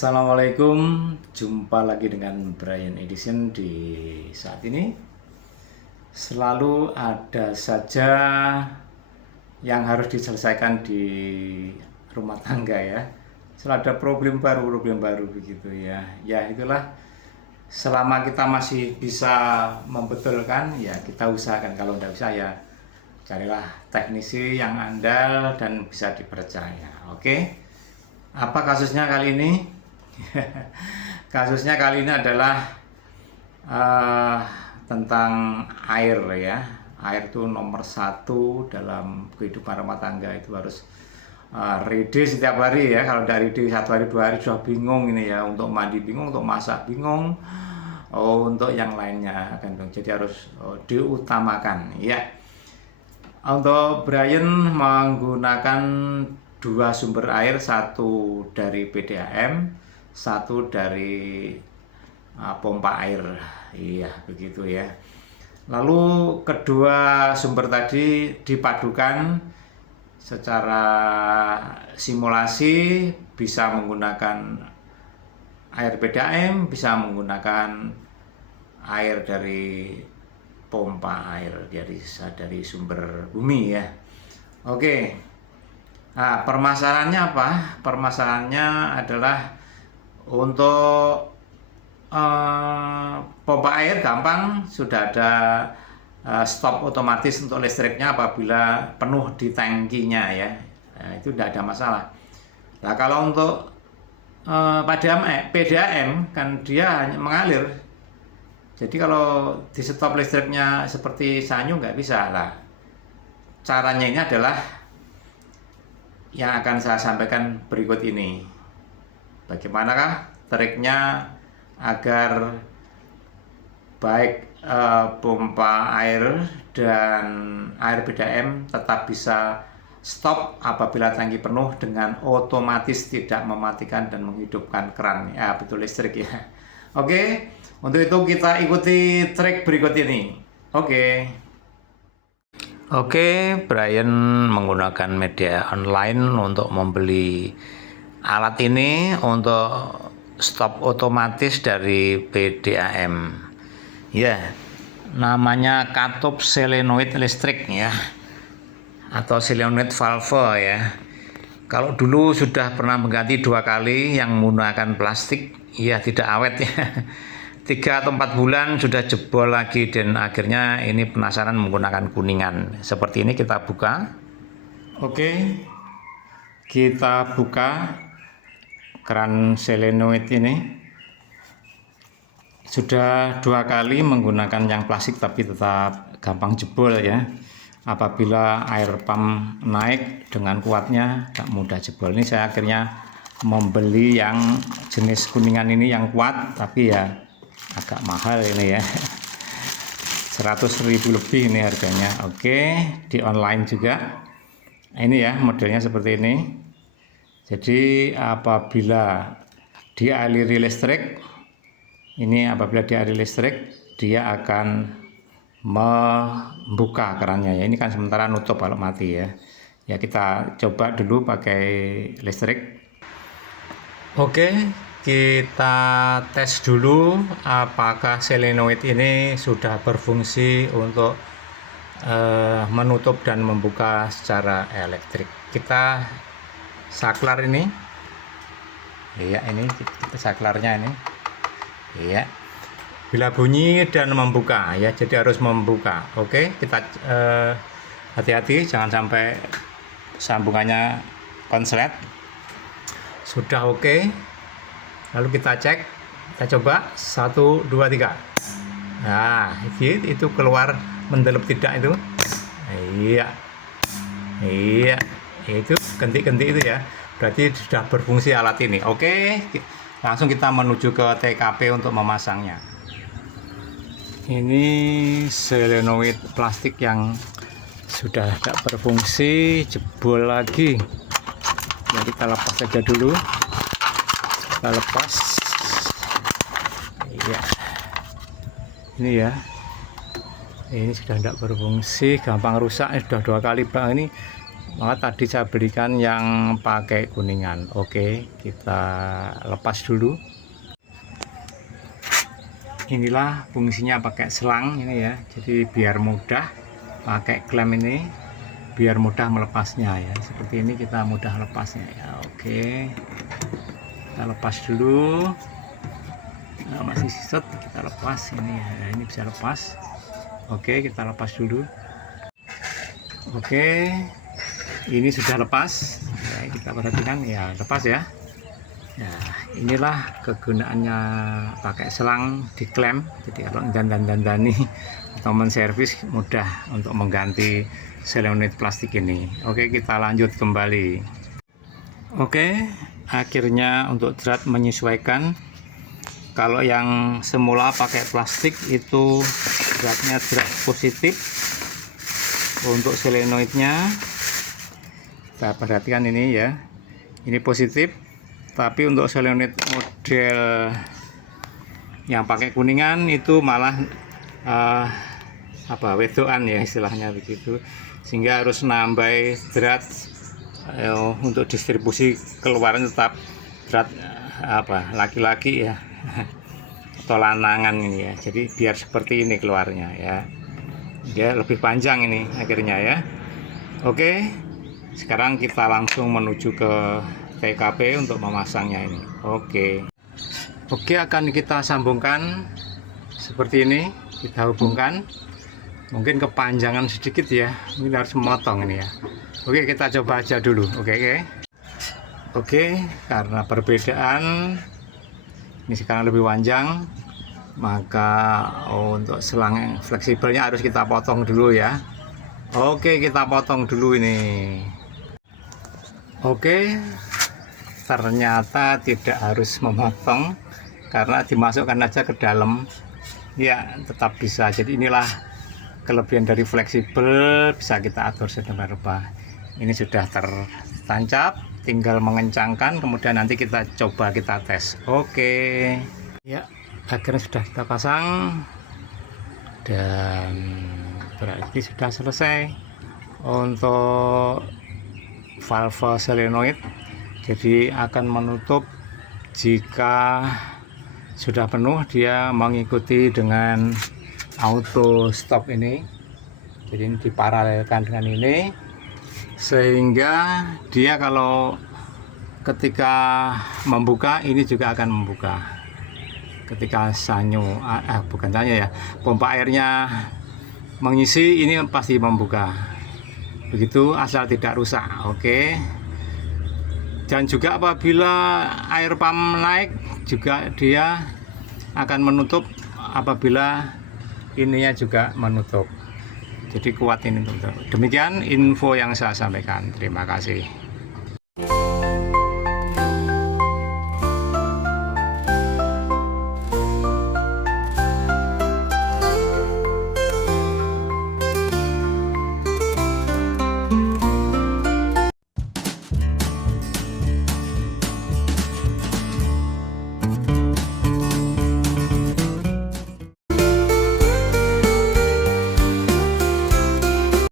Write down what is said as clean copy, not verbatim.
Assalamualaikum, jumpa lagi dengan Brian Edison. Di saat ini selalu ada saja yang harus diselesaikan di rumah tangga ya. Selalu ada problem baru begitu ya. Ya itulah, selama kita masih bisa membetulkan ya kita usahakan. Kalau tidak bisa ya carilah teknisi yang andal dan bisa dipercaya. Oke, apa kasusnya kali ini? Kasusnya kali ini adalah tentang air ya. Air itu nomor satu dalam kehidupan rumah tangga. Itu harus ready setiap hari ya. Kalau dari ready 1 hari 2 hari sudah bingung ini ya, untuk mandi bingung, untuk masak bingung, untuk yang lainnya akan bingung. Jadi harus diutamakan ya. Untuk Brian menggunakan 2 sumber air, satu dari PDAM, satu dari pompa air. Iya begitu ya. Lalu kedua sumber tadi dipadukan secara simulasi, bisa menggunakan air PDAM, bisa menggunakan air dari pompa air dari sumber bumi ya. Oke. Nah, permasalahannya apa? Permasalahannya adalah untuk pompa air gampang, sudah ada stop otomatis untuk listriknya apabila penuh di tangkinya ya. Itu tidak ada masalah. Nah, kalau untuk PDAM kan dia hanya mengalir. Jadi kalau di stop listriknya seperti sanyu nggak bisa lah. Caranya ini adalah yang akan saya sampaikan berikut ini. Bagaimanakah triknya agar baik pompa air dan air PDAM tetap bisa stop apabila tangki penuh dengan otomatis, tidak mematikan dan menghidupkan keran ya, betul, listrik ya. Oke, untuk itu kita ikuti trik berikut ini. Oke, Brian menggunakan media online untuk membeli alat ini untuk stop otomatis dari PDAM. Ya, namanya katup solenoid listrik ya, atau solenoid valve ya. Kalau dulu sudah pernah mengganti 2 kali yang menggunakan plastik, ya tidak awet ya. 3 atau 4 bulan sudah jebol lagi, dan akhirnya ini penasaran menggunakan kuningan. Seperti ini kita buka. Oke, kita buka keran solenoid ini. Sudah 2 kali menggunakan yang plastik tapi tetap gampang jebol ya. Apabila air pump naik dengan kuatnya tak mudah jebol. Ini saya akhirnya membeli yang jenis kuningan ini yang kuat, tapi ya agak mahal ini ya. 100.000 lebih ini harganya. Oke, di online juga. Ini ya modelnya seperti ini. Jadi apabila dialiri listrik, dia akan membuka kerannya ya. Ini kan sementara nutup kalau mati ya. Ya kita coba dulu pakai listrik. Oke, kita tes dulu apakah solenoid ini sudah berfungsi untuk menutup dan membuka secara elektrik. Kita saklar ini. Iya, ini kita saklarnya ini. Iya. Bila bunyi dan membuka ya, jadi harus membuka. Oke, kita hati-hati jangan sampai sambungannya konslet. Sudah oke. Lalu kita cek, kita coba 1 2 3. Nah, itu keluar mendelep tidak itu? Iya. Iya, itu ganti-ganti itu ya. Berarti sudah berfungsi alat ini. Oke, langsung kita menuju ke TKP untuk memasangnya. Ini solenoid plastik yang sudah tidak berfungsi, jebol lagi. Jadi kita lepas saja dulu. Kita lepas. Iya. Ini ya. Ini sudah tidak berfungsi, gampang rusak. Sudah 2 kali bang ini. maka tadi saya belikan yang pakai kuningan. Oke, kita lepas dulu. Inilah fungsinya pakai selang ini ya, jadi biar mudah pakai klem ini, biar mudah melepasnya ya. Seperti ini kita mudah lepasnya ya. Oke, kita lepas dulu. Nah, masih set, kita lepas ini ya, ini bisa lepas. Oke, kita lepas dulu. Oke, ini sudah lepas ya, kita perhatikan ya, lepas ya. Nah, inilah kegunaannya pakai selang diklem. Jadi kalau dandani atau menservis mudah untuk mengganti selenoid plastik ini. Oke, kita lanjut kembali. Oke, akhirnya untuk drat menyesuaikan. Kalau yang semula pakai plastik itu dratnya drat positif. Untuk selenoidnya kita perhatikan ini ya, ini positif. Tapi untuk selenoid model yang pakai kuningan itu malah wedoan ya istilahnya begitu, sehingga harus nambah drat untuk distribusi keluaran tetap drat laki-laki ya atau lanangan ini ya. Jadi biar seperti ini keluarnya ya, dia lebih panjang ini akhirnya ya. Oke, sekarang kita langsung menuju ke TKP untuk memasangnya ini. Oke, akan kita sambungkan seperti ini. Kita hubungkan, mungkin kepanjangan sedikit ya, mungkin harus memotong ini ya. Oke, kita coba aja dulu. Oke, karena perbedaan ini sekarang lebih panjang, maka untuk selang yang fleksibelnya harus kita potong dulu ya. Oke, kita potong dulu ini. Oke, ternyata tidak harus memotong karena dimasukkan aja ke dalam ya, tetap bisa. Jadi inilah kelebihan dari fleksibel, bisa kita atur sedemikian rupa. Ini sudah tertancap, tinggal mengencangkan, kemudian nanti kita coba, kita tes. Oke ya, akhirnya sudah kita pasang dan berarti sudah selesai untuk valve selenoid. Jadi akan menutup jika sudah penuh, dia mengikuti dengan auto stop ini. Jadi ini diparalelkan dengan ini, sehingga dia kalau ketika membuka ini juga akan membuka. Ketika bukan sanyo ya, pompa airnya mengisi ini pasti membuka. Begitu, asal tidak rusak. Oke. Dan juga apabila air pump naik juga dia akan menutup apabila ininya juga menutup. Jadi kuat ini teman-teman. Demikian info yang saya sampaikan. Terima kasih.